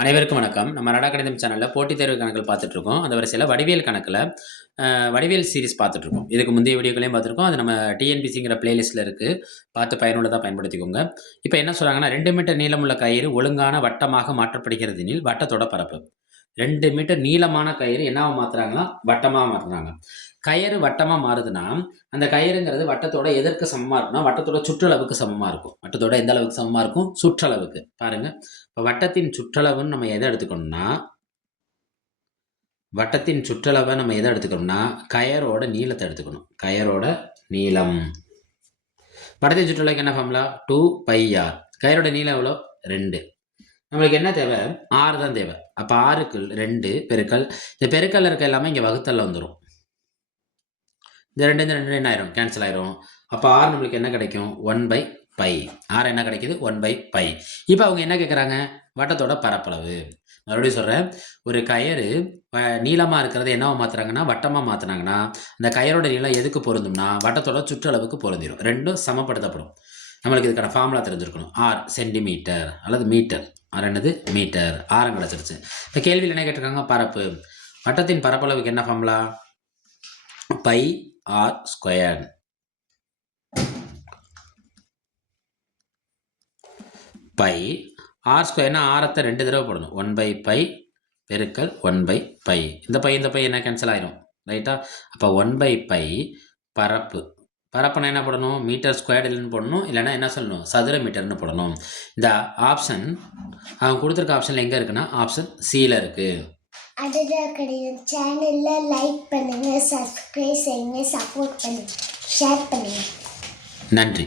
அனைவருக்கும் வணக்கம். நம்ம ரடா கணிதம் சேனல்ல போட்டித் தேர்வு கணக்குகள் பார்த்துட்டுருக்கோம். அந்த வரிசையில வடிவியல் கணக்குல வடிவியல் சீரிஸ் பார்த்துட்டுருக்கோம். இதுக்கு முந்தைய வீடியோக்களையும் பார்த்துருக்கோம். அது நம்ம டிஎன்பிசிங்கிற பிளேலிஸ்ட்ல இருக்கு. பார்த்து பயனுள்ளதா பயன்படுத்திக்கோங்க. இப்ப என்ன சொல்றாங்கன்னா, 2 மீட்டர் நீளமுள்ள கயிறு ஒழுங்கான வட்டமாக மாற்றப்படுகிறது எனில் வட்டத்தோட பரப்பு. 2 மீட்டர் நீளமான கயிறு என்னவா மாத்துறாங்கன்னா, வட்டமா மாத்துறாங்க. கயிறு வட்டமா மாறுதுன்னா, அந்த கயிறுங்கிறது வட்டத்தோட எதற்கு சமமா இருக்கும்னா, வட்டத்தோட சுற்றளவுக்கு சமமா இருக்கும். வட்டத்தோட எந்த அளவுக்கு சமமா இருக்கும்? சுற்றளவுக்கு. பாருங்க. இப்ப வட்டத்தின் சுற்றளவுன்னு நம்ம எத எடுத்துக்கணும்னா, வட்டத்தின் சுற்றளவை நம்ம எத எடுத்துக்கணும்னா, கயரோட நீளத்த எடுத்துக்கணும். கயரோட நீளம். வட்டத்தின் சுற்றளவுக்கு என்ன ஃபார்முலா? 2πr. கயரோட நீளம் எவ்வளோ? 2. நம்மளுக்கு என்ன தேவை? 6 தான் தேவை. அப்ப 6க்கு 2 பெருக்கல் இந்த பெருக்கல்ல இருக்க எல்லாமே இங்க வகுத்தல்ல வந்துரும். இந்த 2 இந்த 2 என்ன ஆயிரும்? கேன்சல் ஆயிரும். அப்ப r நம்மளுக்கு என்ன கிடைக்கும்? 1/π. r என்ன கிடைக்குது? 1/π. இப்ப அவங்க என்ன கேட்குறாங்க? வட்டத்தோட பரப்பளவு. மறுபடியும் சொல்றேன். ஒரு கயிறு நீளமா இருக்கிறத என்னவா மாத்துறாங்கன்னா, வட்டமா மாத்துனாங்கன்னா, அந்த கயிறோட நீளம் எதுக்கு பொருந்தும்னா, வட்டத்தோட சுற்றளவுக்கு பொருந்திரும். 2ம் சமப்படுத்தப்படும். நம்மளுக்கு இதுக்கான ஃபார்முலா தெரிஞ்சிருக்கணும். r சென்டிமீட்டர் அல்லது மீட்டர். r என்னது? மீட்டர். ஆரம் கிடைச்சிருச்சு. இந்த கேள்வியில் என்ன கேட்டிருக்காங்க? பரப்பு. வட்டத்தின் பரப்பளவுக்கு என்ன formula? Pi r square. Pi r ஸ்கொயர்னா ஆரத்தை 2 தடவை போடணும். 1/π பெருக்கல் 1/π. இந்த பை என்ன கேன்சல் ஆயிரும். ரைட்டா? அப்போ 1/π பரப்பு. பரப்புனா என்ன போடணும்? மீட்டர் ஸ்கொயர்டுன்னு போடணும். இல்லைன்னா என்ன சொல்லணும்? சதுர மீட்டர்னு போடணும். இந்த ஆப்ஷன் அவங்க கொடுத்துருக்க ஆப்ஷன்ல எங்க இருக்குன்னா, ஆப்ஷன் சில இருக்கு. அடடா கணிதம் சேனல்ல லைக் பண்ணுங்க, சப்ஸ்கிரைப் செய்யுங்க, சப்போர்ட் பண்ணுங்க, ஷேர் பண்ணுங்க. நன்றி.